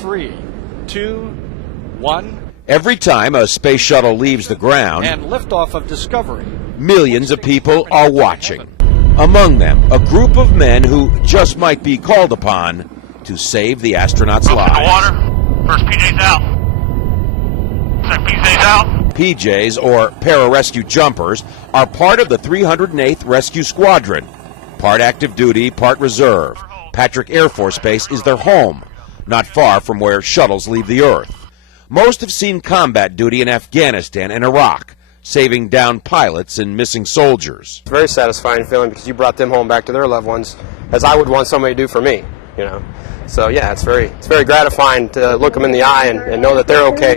3, 2, 1. Every time a space shuttle leaves the ground, And liftoff of Discovery. millions of people are watching. Among them, a group of men who just might be called upon to save the astronauts' In the lives. water. First PJ's out. Second PJ's out. PJs, or Pararescue jumpers, are part of the 308th Rescue Squadron. Part active duty, part reserve. Patrick Air Force Base is their home, not far from where shuttles leave the Earth. Most have seen combat duty in Afghanistan and Iraq, saving downed pilots and missing soldiers. It's a very satisfying feeling because you brought them home back to their loved ones, as I would want somebody to do for me, you know. So yeah, it's very gratifying to look them in the eye and know that they're okay.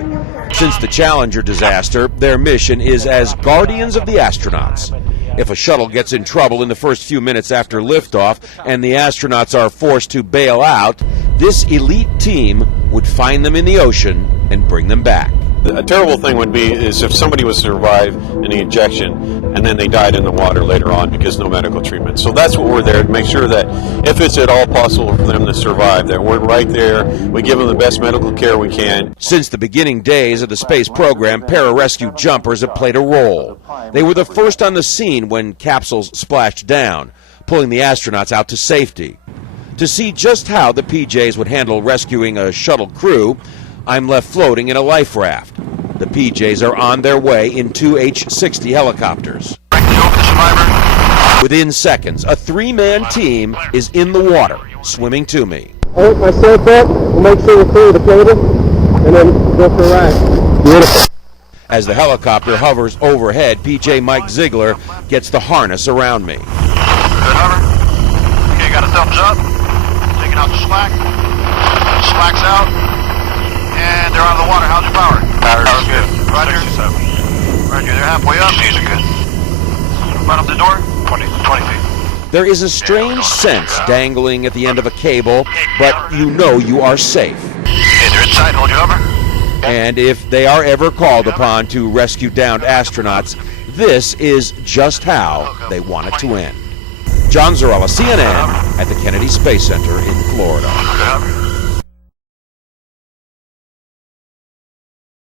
Since the Challenger disaster, their mission is as guardians of the astronauts. If a shuttle gets in trouble in the first few minutes after liftoff and the astronauts are forced to bail out, this elite team would find them in the ocean and bring them back. A terrible thing would be is if somebody was to survive an injection and then they died in the water later on because no medical treatment. So that's what we're there to make sure that if it's at all possible for them to survive, that we're right there, we give them the best medical care we can. Since the beginning days of the space program, pararescue jumpers have played a role. They were the first on the scene when capsules splashed down, pulling the astronauts out to safety. To see just how the PJs would handle rescuing a shuttle crew, I'm left floating in a life raft. The PJs are on their way in 2 H-60 helicopters. Within seconds, a three-man team is in the water, swimming to me. Hold myself up, we'll make sure we're clear of the floater, and then go for a ride. Beautiful. As the helicopter hovers overhead, PJ Mike Ziegler gets the harness around me. Good hover. Okay, got a thumbs up. Taking out the slack. Slack's out. And they're out of the water. How's your power? Power's good. Roger. 67. Roger. They're halfway up. She's good. Right up the door. 20 feet. There is a strange sense dangling at the end of a cable, but you know you are safe. Okay, they're inside. Hold your hover. And if they are ever called upon to rescue downed astronauts, this is just how they want it to end. John Zarella, CNN, at the Kennedy Space Center in Florida. Good hover.